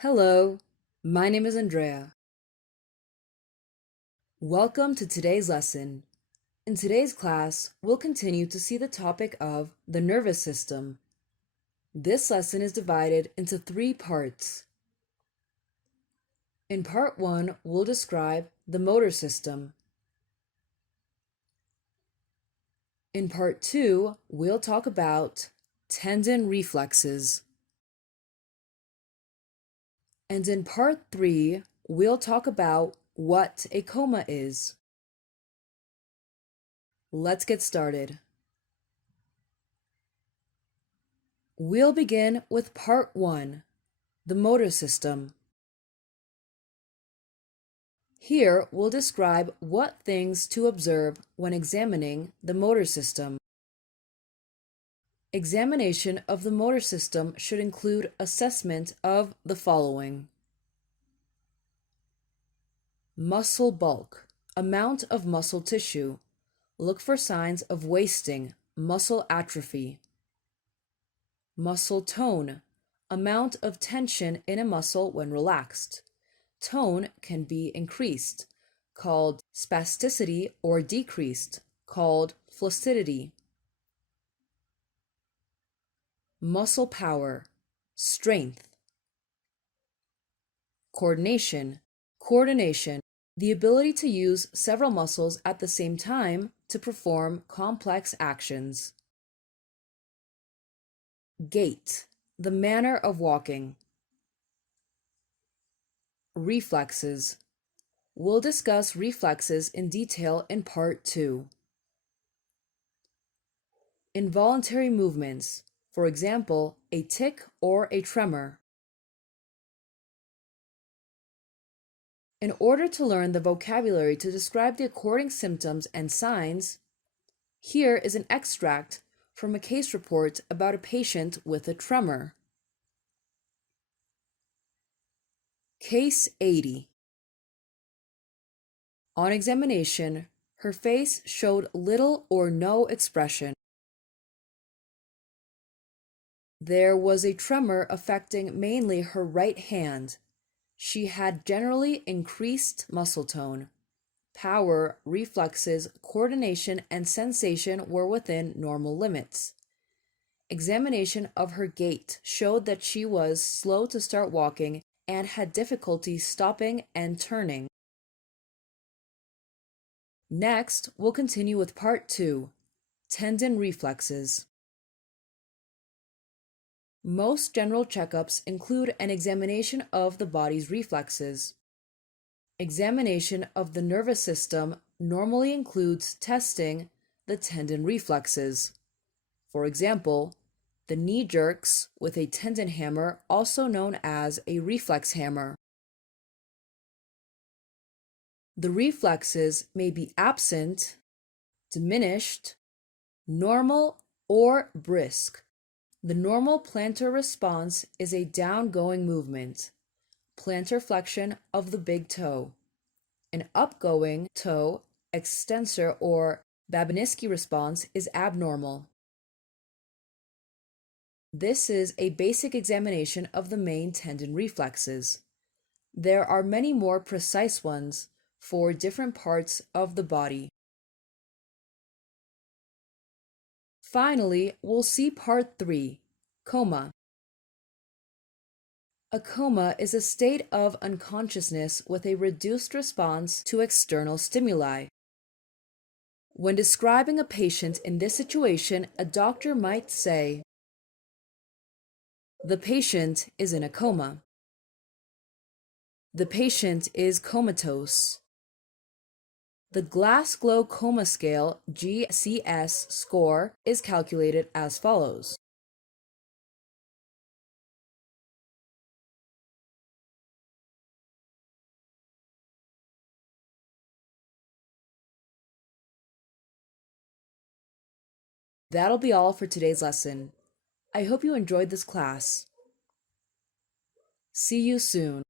Hello, my name is Andrea. Welcome to today's lesson. In today's class, we'll continue to see the topic of the nervous system. This lesson is divided into 3 parts. In part 1, we'll describe the motor system. In part 2, we'll talk about tendon reflexes. And in part 3, we'll talk about what a coma is. Let's get started. We'll begin with part 1, the motor system. Here we'll describe what things to observe when examining the motor system. Examination of the motor system should include assessment of the following: muscle bulk, amount of muscle tissue. Look for signs of wasting, muscle atrophy. Muscle tone, amount of tension in a muscle when relaxed. Tone can be increased, called spasticity, or decreased, called flaccidity. Muscle power, strength. Coordination, the ability to use several muscles at the same time to perform complex actions. Gait, the manner of walking. Reflexes. We'll discuss reflexes in detail in part 2. Involuntary movements, for example, a tic or a tremor. In order to learn the vocabulary to describe the according symptoms and signs, here is an extract from a case report about a patient with a tremor. Case 80. On examination, her face showed little or no expression. There was a tremor affecting mainly her right hand. She had generally increased muscle tone. Power, reflexes, coordination, and sensation were within normal limits. Examination of her gait showed that she was slow to start walking and had difficulty stopping and turning. Next, we'll continue with part 2, tendon reflexes. Most general checkups include an examination of the body's reflexes. Examination of the nervous system normally includes testing the tendon reflexes. For example, the knee jerks with a tendon hammer, also known as a reflex hammer. The reflexes may be absent, diminished, normal, or brisk. The normal plantar response is a downgoing movement, plantar flexion of the big toe. An upgoing toe extensor or Babinski response is abnormal. This is a basic examination of the main tendon reflexes. There are many more precise ones for different parts of the body. Finally, we'll see part 3, coma. A coma is a state of unconsciousness with a reduced response to external stimuli. When describing a patient in this situation, a doctor might say, "The patient is in a coma." "The patient is comatose." The Glasgow Coma Scale (GCS) score is calculated as follows. That'll be all for today's lesson. I hope you enjoyed this class. See you soon.